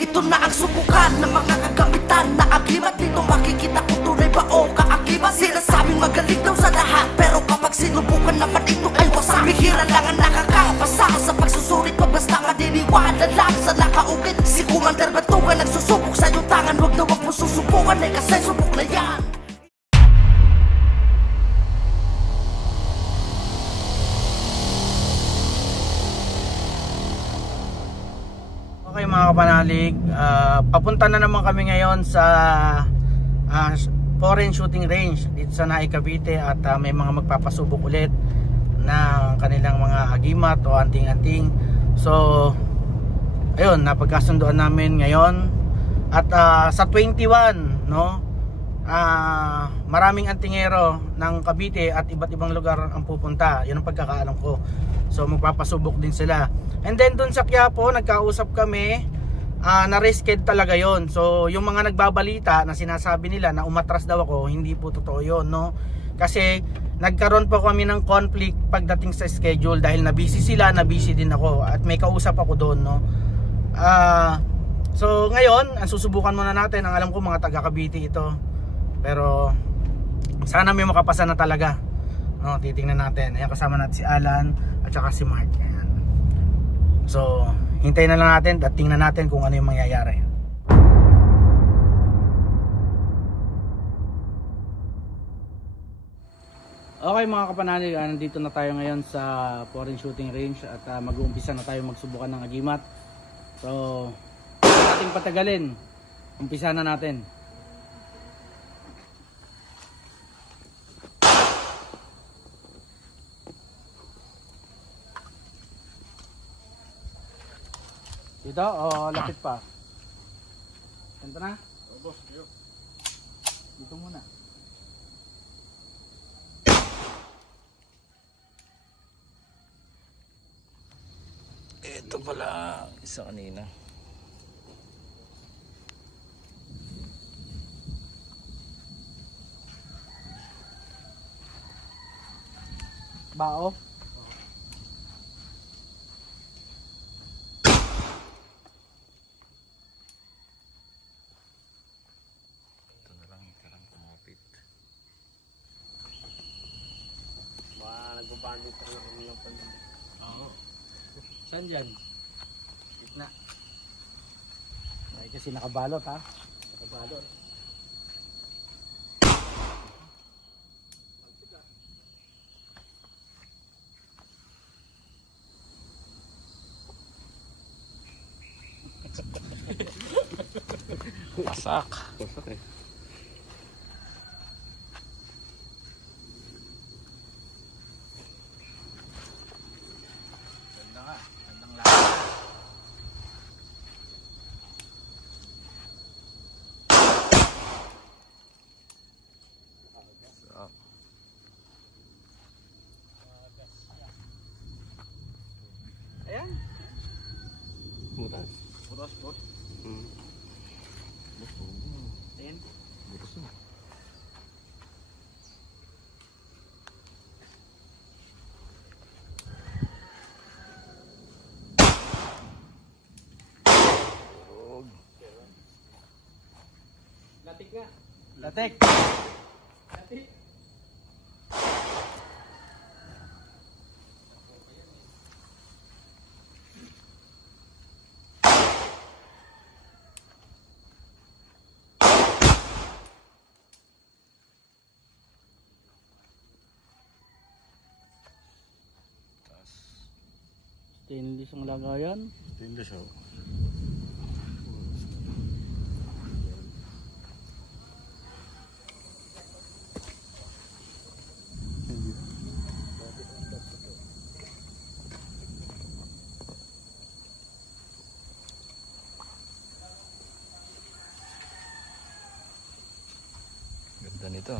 Ito na ang subukan ng mga kagamitan na aglimat. Dito makikita kung tunay ba o kaakibat. Sinasabing magaling daw sa lahat, pero kapag sinubukan naman ito ay wasak. Bihira lang ang nakakapasa sa pagsusulit mo, basta madiniwala lang sa nakaukit. Si Commander Batugan nagsusubok sa iyong tangan. Huwag na huwag mo susubukan ay kasi subok na yan. Okay mga kapanalig, papunta na naman kami ngayon sa foreign shooting range dito sa Naik, Cavite. At may mga magpapasubok ulit ng kanilang mga agimat o anting-anting. So ayun, napagkasunduan namin ngayon. At sa 21, no, maraming antingero ng Cavite at iba't ibang lugar ang pupunta. Yun ang pagkakaalam ko. So magpapasubok din sila. And then dun sa Quiapo, nagkausap kami, na-risked talaga yon. So yung mga nagbabalita na sinasabi nila na umatras daw ako, hindi po totoo yun, no? Kasi nagkaroon po kami ng conflict pagdating sa schedule dahil na-busy sila, na-busy din ako. At may kausap ako doon, no? So ngayon, ang susubukan muna natin, ang alam ko mga taga Cavite ito. Pero sana may makapasa na talaga, no? Titingnan natin. Ayan, kasama natin si Alan at saka si Mark. Ayan. So hintayin na lang natin at tingnan natin kung ano yung mangyayari. Okay mga kapanalig, nandito na tayo ngayon sa foreign shooting range at mag-uumpisa na tayo magsubukan ng agimat. So ating patagalin, umpisa na natin. Dito o lapit pa? Ganito na? Oo boss, dito muna. Ito pala isa kanina. Bao? Nagbabandit ako ng mga pala. Oo. Saan dyan? Gitna. Ay kasi nakabalot ha. Nakabalot. Pasak. Pasak eh. Ayan. Butas. Butas, bos. Butas. Ayan. Butas na. Latik nga. Latik. Latik. Stainless ang lagayan. Stainless oh. Ganda nito.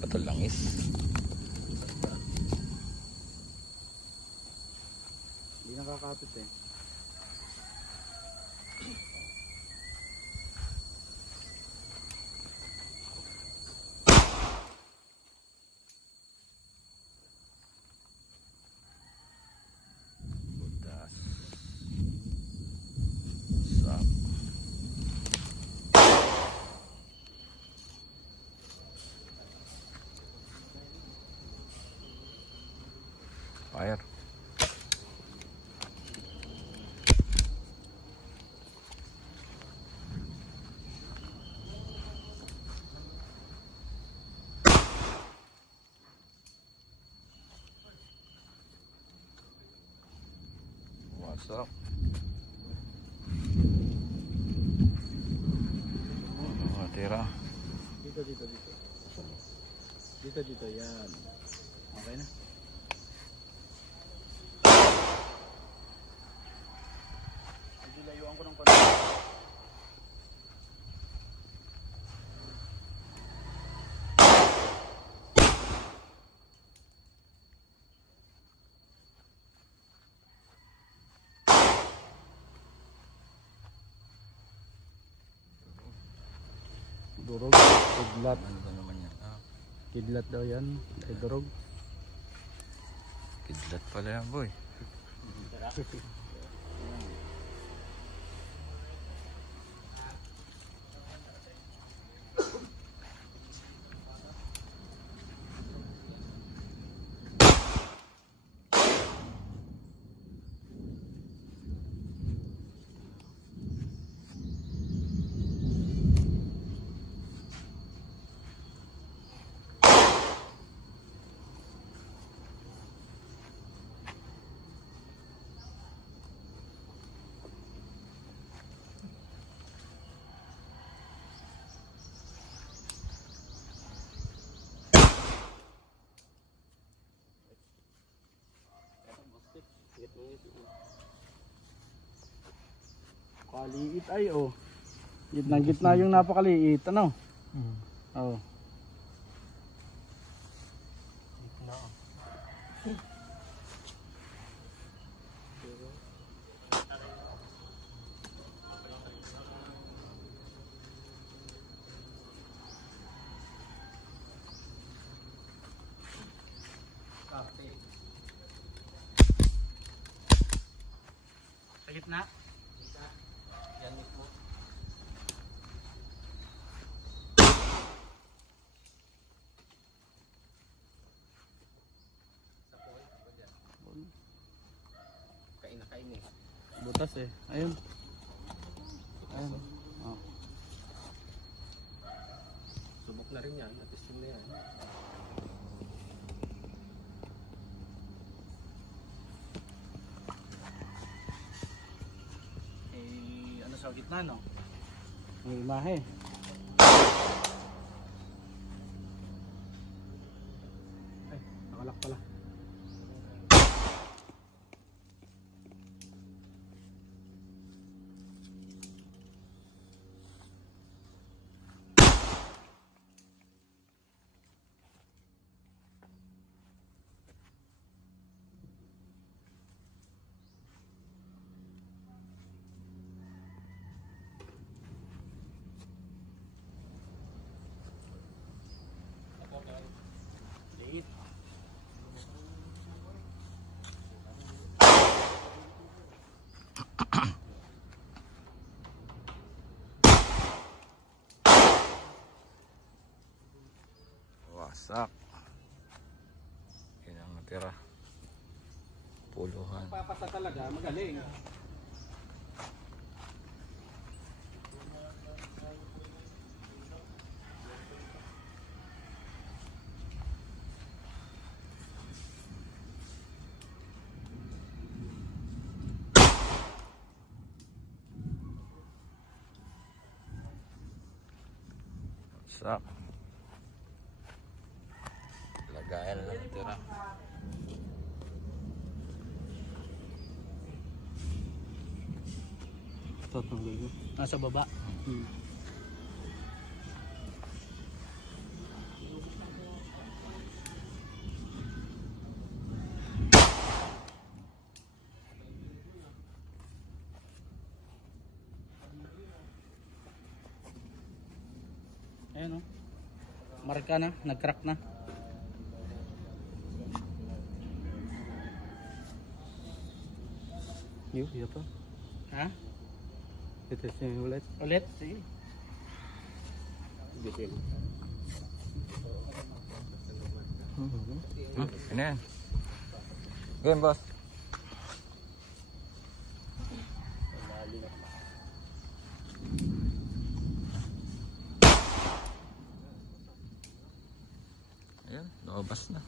Patulangis. Hindi nakakapit eh. Fire. Wasak. Tira. Dito. Dito, yan. Okay na. Medyo layuan ko ng konti. Durog, kidlat. Ano ba naman yan? Kidlat daw yan, durog. Kidlat pala yan, boy. Kaliit ay oh. Gitna yung napakaliit ano? Oh. Gitna. Sa gitna. Yan po. Kain eh. Butas eh. Ayun. Ayun. Oh. Subok na rin yan. Natisting na yan. Sa gitna no? May imahe. Ay, nakalak pala. Liit. Wasak. Yan ang natira. Puluhan. Papasa talaga, magaling. Wasak. Lagayan na natira. Nasa baba. Ayan o. Marka na, nag-crack na. Ito. Ha? Ito siya ulit. Ulit? Sige. Bitin. Ano yan? Game, boss. Ayan, lumabas na.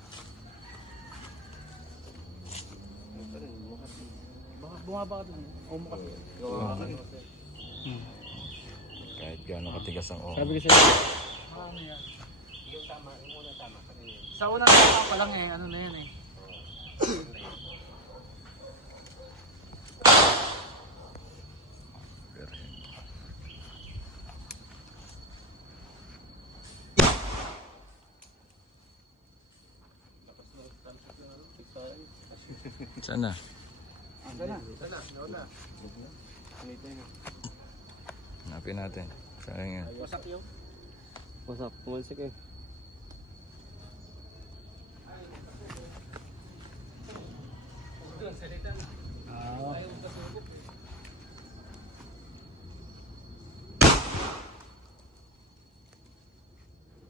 Baka bumaba ka dun. Umukas. Kahit gaano katigas ang oho. Sabi ko siya. Ano yan? Sa unang tama pa lang eh. Ano na yan eh. Sana. Sana. Hanapin natin. Sayang yan. Wasak yun. Wasak, pumalsik eh.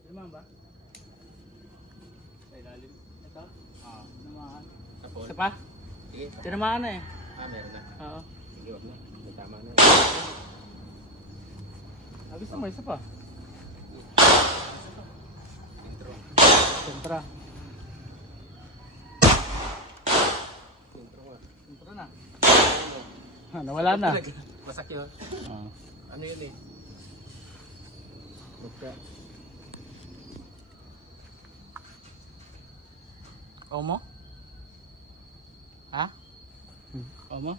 Lima ba? Sa ilalim. Ito? Oo. Tinamaan. Isa pa? Sige. Tinamaan na eh. Meron na. Oo. Sige, wag na. Tama na. Abis na mo, isa pa. Intro. Sentra. Intro nga. Sentra na. Nawala na. Wasak yun. Oo. Ano yun eh? Bukka. Omo? Ha? Omo?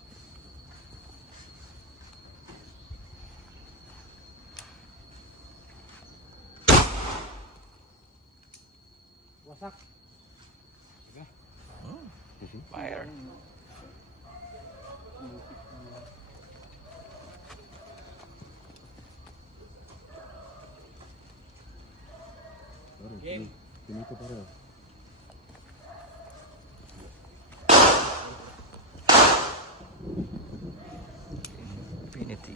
Wasak. Fire. Game. Pinito pa rin. Infinity.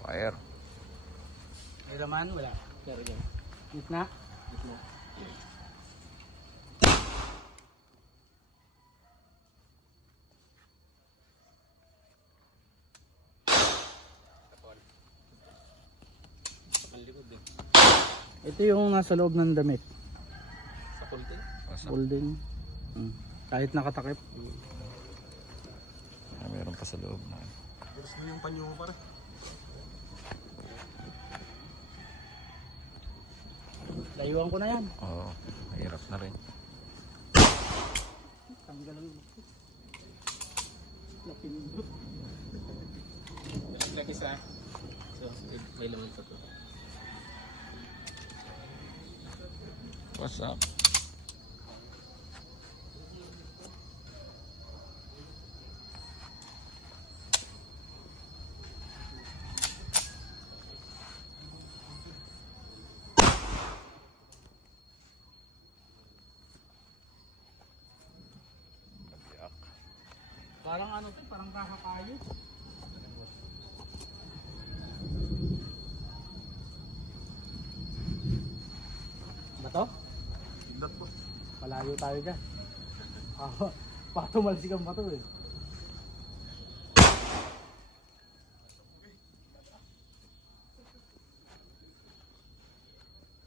Fire. May laman, wala. Kaya rin yan. Gitna. Gitna. Tapon. Sa likod din. Ito yung nasa loob ng damit. Sa kulting. Wasak. Folding. Kahit nakatakip. Ah, meron pa sa loob na. Gusto mo yung panyo mo para? Layuan ko na yan. Oo, mahirap na rin. Tanggal ang napindot. Lagi isa. So, may laman pa to. What's up? Parang ano to, parang kakakayo. Ba to? Pindot po. Malayo tayo dyan. Baka tumalsik ang bato eh.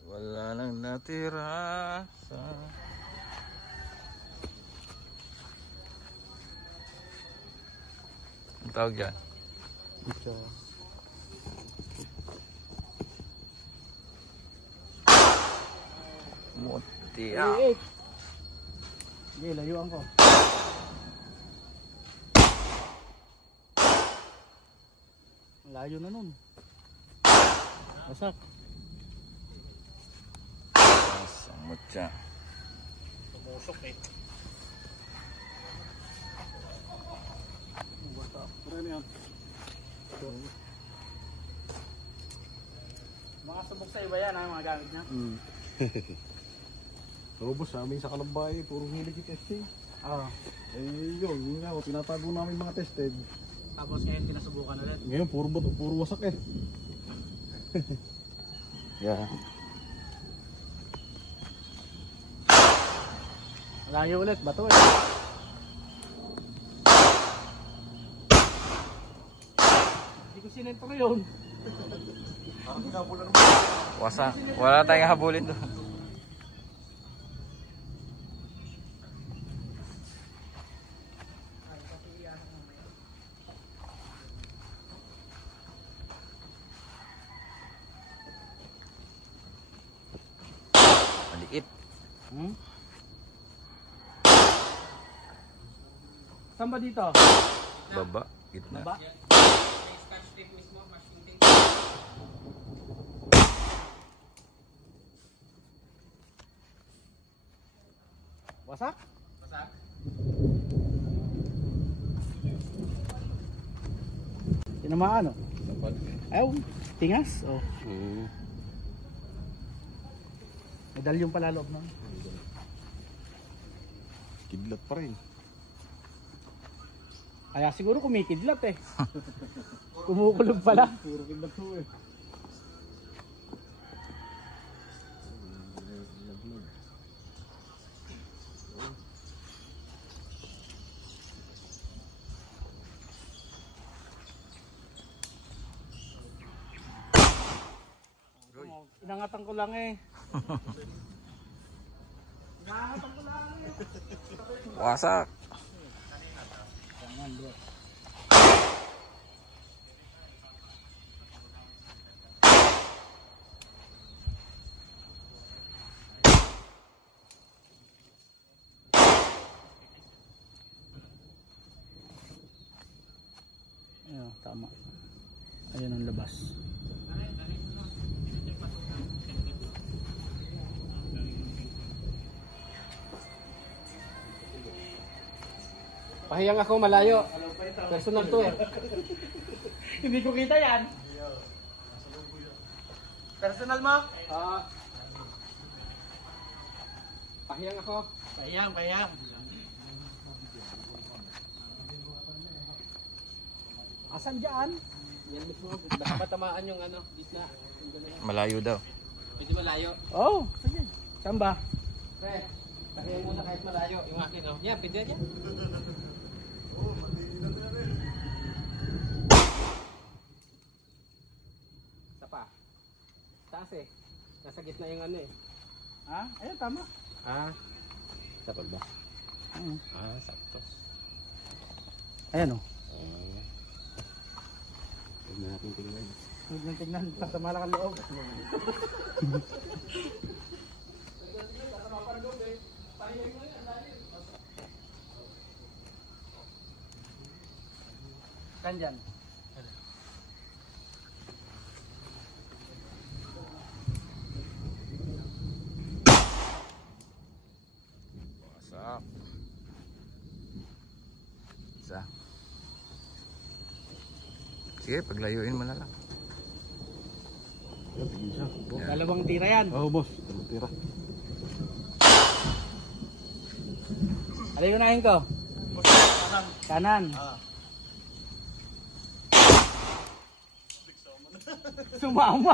Wala nang natira sa... Ang tawag dyan? Ito. Mutia. Sige, layuan ko. Layo na nun. Wasak. Ang mutya. Tumusok eh. Wasak. Marami yan. Mga subok sa iba yan ha, mga gamit niya. Oo boss, amin sa Kalambay, puro hilig i-testing. Oo. Eh yun nga, tinatago namin mga tested. Tapos ngayon pinasubukan ulit. Ngayon, puro wasak eh. Yeah. Malayo ulit, bato eh. Hindi ko sinentro yun. Wasak. Wala tayong habulin doon. Maliit. Saan ba dito? Baba. Gitna. Baba? Wasak? Wasak. Tinamaan, oh. Ayaw, tingas, oh. Medalyon pala loob na. Kidlat pa rin. Kaya siguro kumikidlat eh. Kumukulog pala. Puro kidlat to eh. Inangatan ko lang eh. Inangatan ko lang eh. Wasak. Jangan bro. Ayun, tama. Ayun ang labas. Pahiyang ako malayo. Personal to eh. Hindi ko kita yan. Personal mo? Pahiyang ako. Payang, payang. Asan dyan? Yan mismo. Baka matamaan yung ano, gitna. Malayo daw. Medyo malayo. Oh, sige. Saan ba? Pre, pahiyang muna kahit malayo. Yung akin oh. Yan, pwede yan. Isa pa. Taas eh. Nasa gitna yung ano eh. Ha? Ayun, tama. Sapag ba? Mm. Sakto. Ayan oh. Huwag na natin tingnan. Huwag nang tignan. Tatama lang ang loob. Kan dyan. Wasak. Isa. Sige, paglayuin mo na lang. Dalawang tira yan. Oo boss, tira. Ano yung unahin ko? Kanan. Sumama.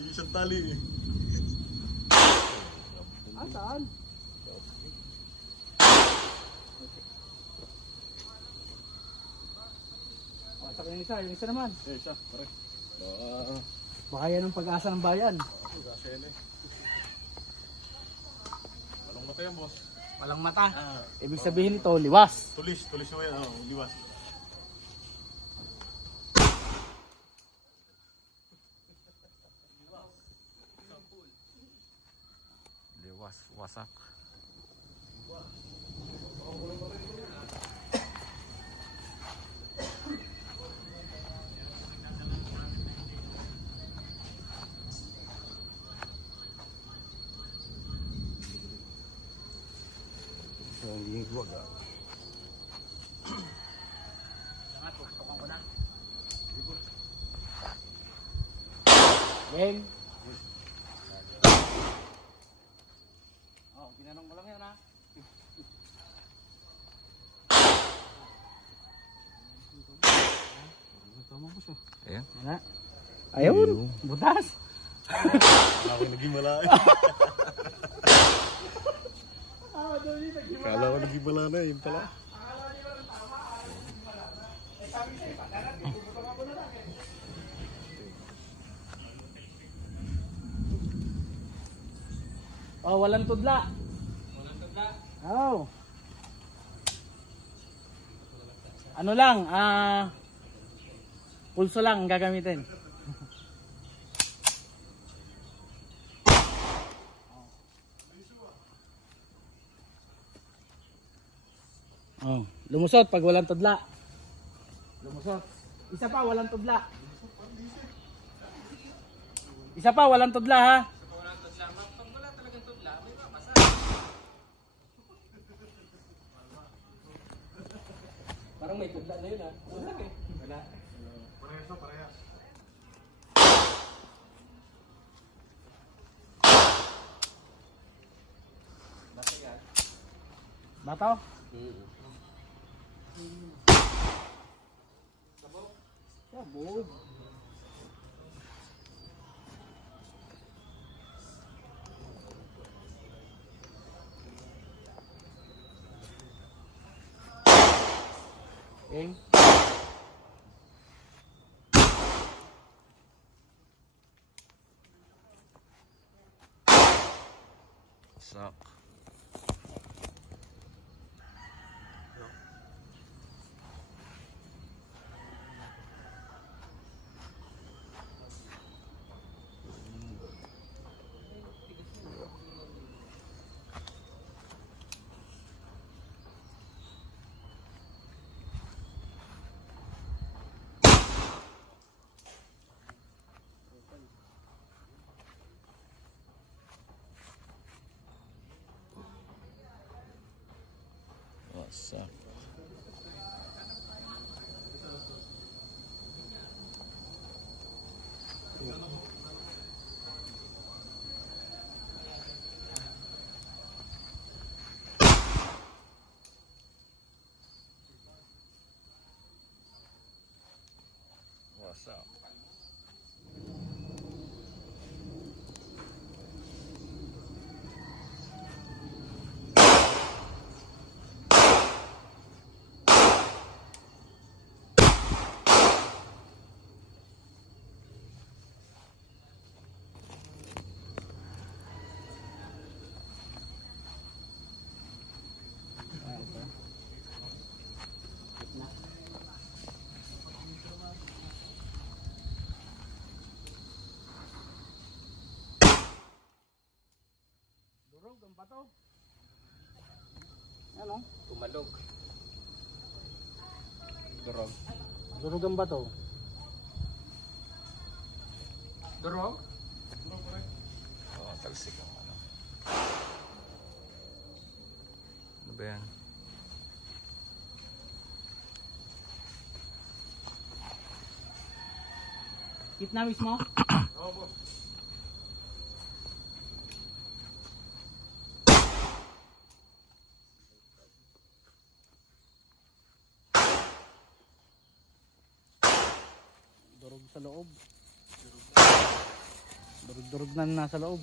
Isang tali eh. Saan? Wasak yung isa naman. Eh, siya, pare. Baka yan ang pag-asa ng bayan. Kasi yan eh. Walang mata yan boss. Walang mata. Ibig sabihin nito, liwas. Tulis mo yan. Liwas. Liwas, wasak. Hindi ko agad. Game. Oh, tinanong mo lang yan ha. Tama ko siya. Ayan. Wala. Ayun. Butas. Ako naging malaki. Kala ko naging wala na, yun pala. Oh, walang tudla. Oh. Ano lang, pulso lang ang gagamitin. Oh, lumusot pag walang tudla. Lumusot. Isa pa walang tudla. Isa pa walang tudla ha. Parang may tudla na yun ah. Wala eh. Wala. Parehas. Basta yan. Bataw. Sabog. Eng. Sak. Wasak. Wasak. Durog ang bato. Ano? Tumalog. Durog. Durog ang bato. Durog? Oh, talsik ang ano. Ano ba yan? Gitna mismo. Oo, boss. Durog sa loob. Durog-durog na nasa loob.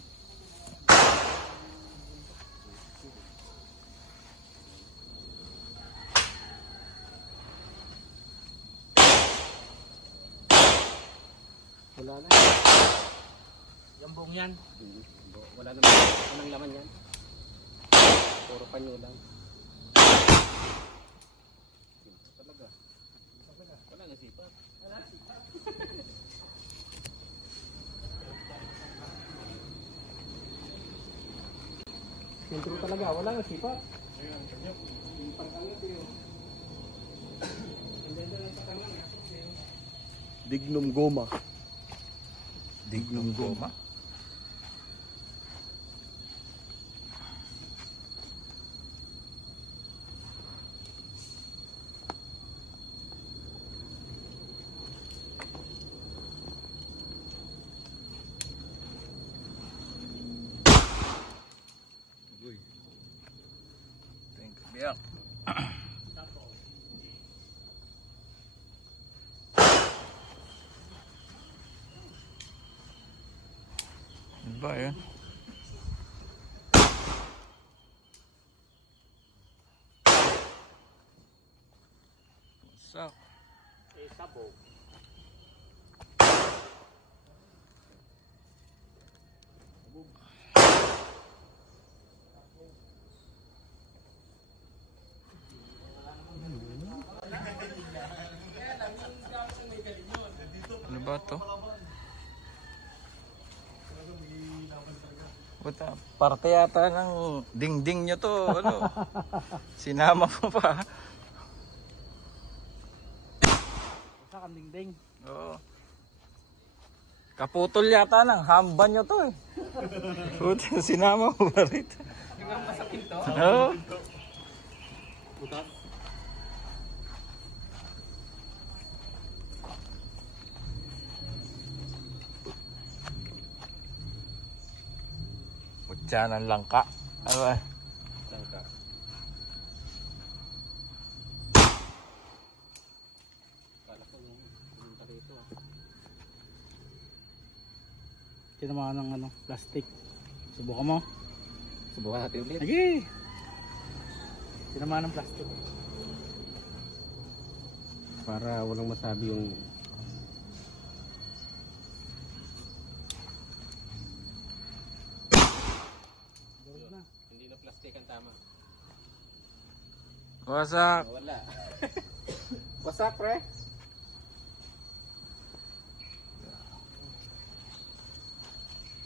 Wala na. Yung buong yan. Wala naman. Walang laman yan. Puro panyo lang. Talaga. Wala nga sipat. Sentro talaga. Wala nga sipat. Yung pangkangit yun. Ang ganda ng pangkangit. Dignum goma. Dignum goma? Uy. Thank you. Biyak. Iba yan. Wasak. Sabog. Ano ba to? Buta, parte yata ng dingding nyo to. Ano? Sinama mo pa. Sa kanding-ding. Oo. Kaputol yata ng hamba nyo to eh. Buta, sinama mo pa rito. Tingnan pa sa pinto. Oo. Butat. Putya ng langka. Ano ba? Langka. Kala ko yung pumunta rito ah. Tinamaan ng ano, plastic. Subukan mo. Subukan natin ulit. Sige! Tinamaan ng plastic. Para walang masabi yung hindi na plastic ang tama. Wasak. Wala. Wasak pre.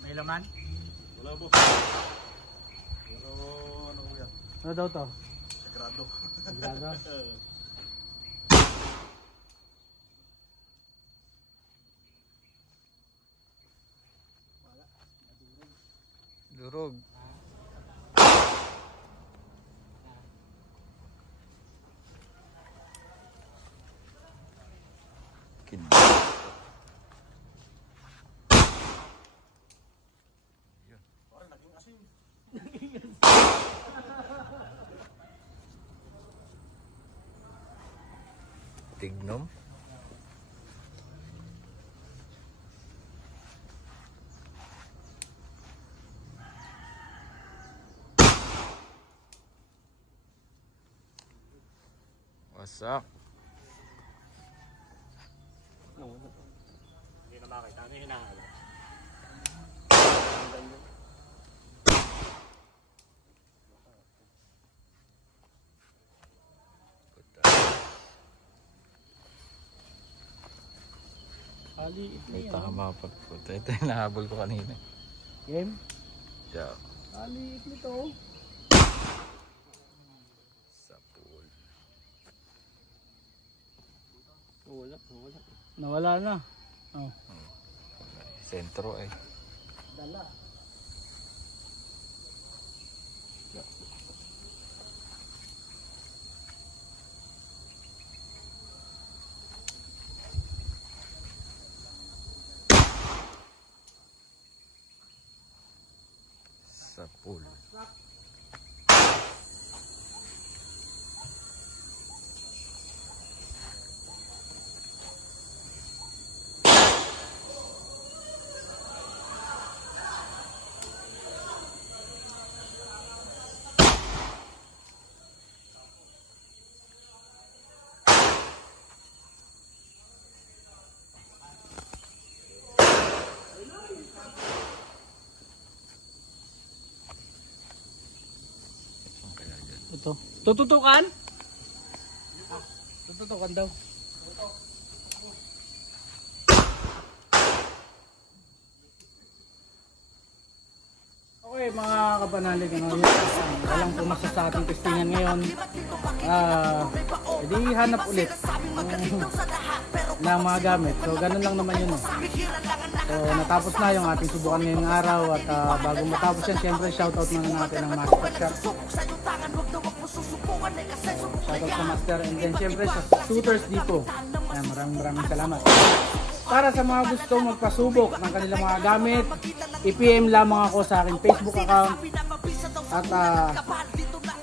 May laman? Wala boss. Pero ano ko yan? Ano daw to? Sagrado. Sagrado? Durog. Tignom. Wasak. Hindi na makita. Ano yung hinahala? Kaliit na May yan. tama pa. Puta, ito yung nahabol ko kanina. Game? Yeah. Kaliit nito. Sa pool. Wala. Wala. Nawala na. Oh. Sentro eh. Dala. Sa pool. Saan kaya dyan? Ito. Tututukan? Tututukan daw. Okay mga kapanalig, ano yun? Walang pumasa sa ating testingan ngayon. Hindi hanap ulit ng mga gamit. So ganun lang naman yun. So natapos na yung ating subukan ngayong araw. At bago matapos yan, syempre shoutout muna natin ang Master Shop. Shoutout sa Master. And then syempre sa Shooters Depot. Ayan, maraming salamat. Para sa mga gusto magpasubok ng kanilang mga gamit, i-PM lamang ako sa aking Facebook account at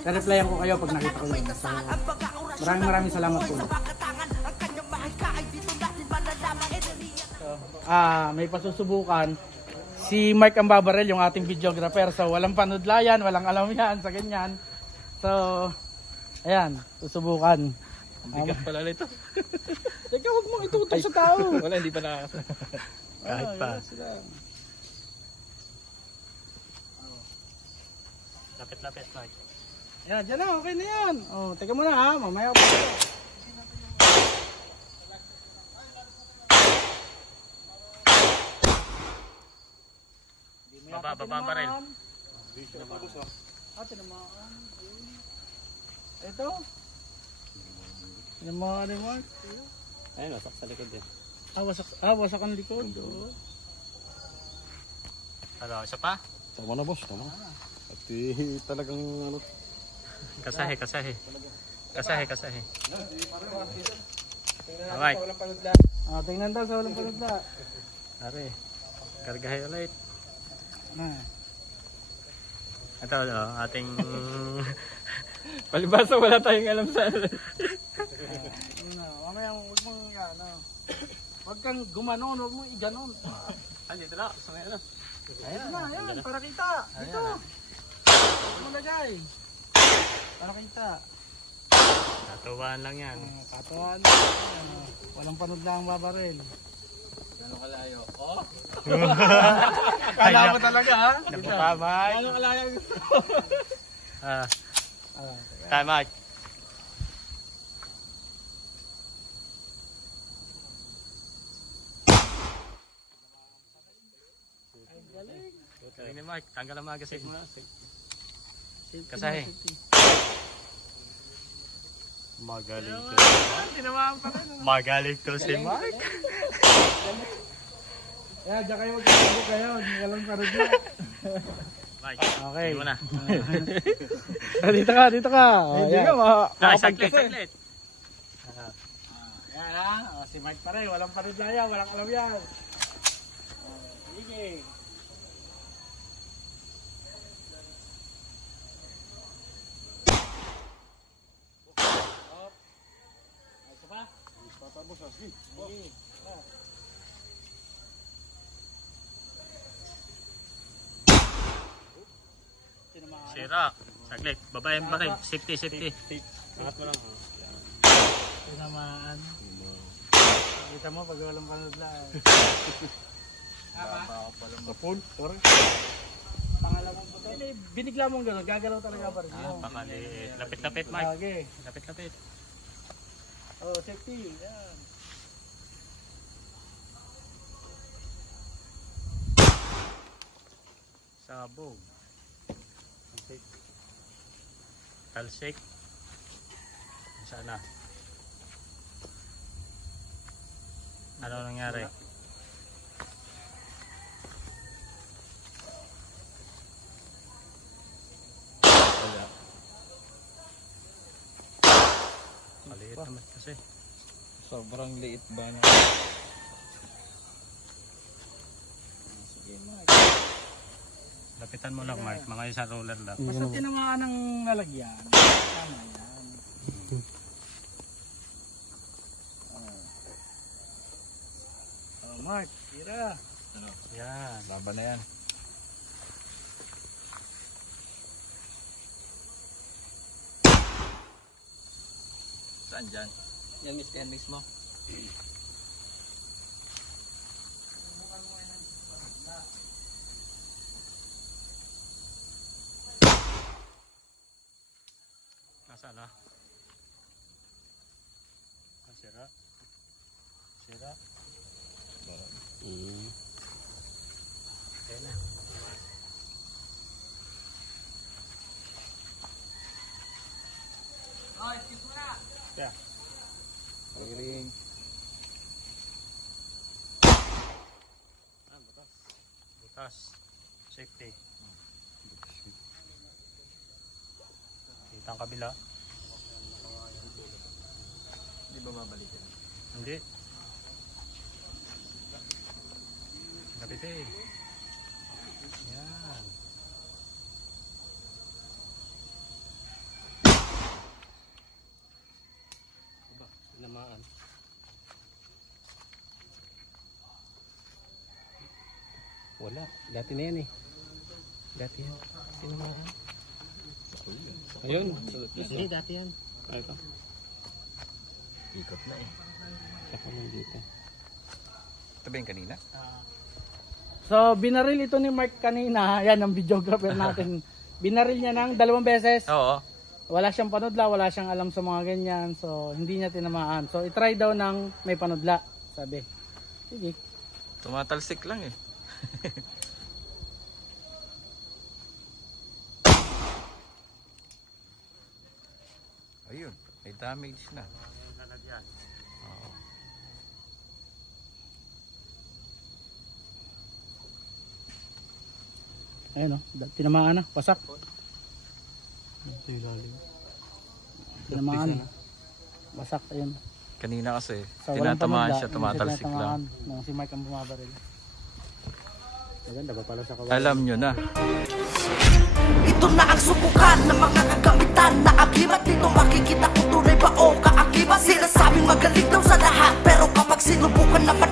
re-replyan ko kayo pag nakita ko yun. So, maraming salamat po. May pasusubukan Si Mark ang babaril, yung ating videographer. So walang panudlayan, walang alam yan sa ganyan. So ayan, susubukan. Ang bigat pala nito. Teka, huwag mong itutok sa tao. Wala, hindi pa nakakasa. Kahit pa. Lapit-lapit, Mike. Yan, dyan na, okay na yan. Oh, teka muna ha, mamaya pa. Baba pa rin. Ah, tinamaan. Ito? Tinamaan ni Mark. Ayun, wasak sa likod yan. Wasak ang likod. Oh. Ano, isa pa? Tama na boss, tama. At talagang ano. Kasahe. Alright. Tingnan daw sa walang panudla. Are, kargahe ulit. Ah. Ito, ating... Palibasa, wala tayong alam sa... Mamaya huwag mong ano. Huwag kang gumanon, huwag mong iganon. Dito na, sa ngayon. Ayan na, ayan, para kita. Dito. Huwag mo lagay. Para kita. Natuwaan lang yan. Katuan. Walang panudla ang babaril. Gano'ng kalayo? Oh! Kala mo talaga ha? Napakamay. Gano'ng kalayo gusto? Tama. Galing ni Mark, tanggal ang magasin mo. Kasahe. Magaling to. Magaling to si Mark. Ayan, dyan kayo magkakabok kayo. Walang panudla. Mike, Okay. sige mo na. Dito ka. Hindi ka Saglit. Ayan ha. Si Mike pa rin. Walang panudla yan. Walang alam yan. Sige. Sira. Saglit. Babae ba rin? Safety. Angat mo lang. Tinamaan. Kita mo pag walang panudla. Kapon, sorry. Pangalawang puto. Binigla mong gano'n. Gagalaw talaga pa rin. Pakaliit. Lapit, Mike. Okay. Lapit. Oh, safety. Yan. Sabog. Talsik. Sana. Ano nangyari? Maliit naman kasi. Sobrang liit ba na? Lapitan mo lang, Mark. Mga isang roller lang. Basta tinamaan ng lalagyan. Tama yan. Mark, tira. Yan. Laban na yan. Saan dyan? Yan mismo. Nasaan na? Sira. Okay na. Oh, excuse mo na. Yeah. Pagaling. Butas. Safety. Kita ang kabila. Hindi ba babalikin? Hindi. Lapit eh. Yan. Tinamaan. Wala. Dati na yan eh. Dati yan. Tinamaan. Ayun. Hindi, dati yan. Ito. Ikot na eh. Saka lang dito. Ito ba yung kanina? So, binaril ito ni Mark kanina. Yan ang videographer natin. Binaril niya ng 2 beses. Oo. Wala siyang panudla, wala siyang alam sa mga ganyan. So, hindi niya tinamaan. So, itry daw ng may panudla. Sabi. Sige. Tumatalsik lang eh. Ayun, may damage na. Oo. Ayun o, tinamaan na, pasak. Tinamaan na. Pasak, ayun. Kanina kasi, So, walang tinatamaan panudla, siya, hindi tumatalsik tinatamaan lang. nung si Mark ang bumabaril. Maganda ba pala sa kawalan? Alam nyo na. Ito na ang subukan ng mga kagamitan na agimat. Dito makikita kung tunay ba o kaakibat. Sinasabing magaling daw sa lahat, pero kapag sinubukan naman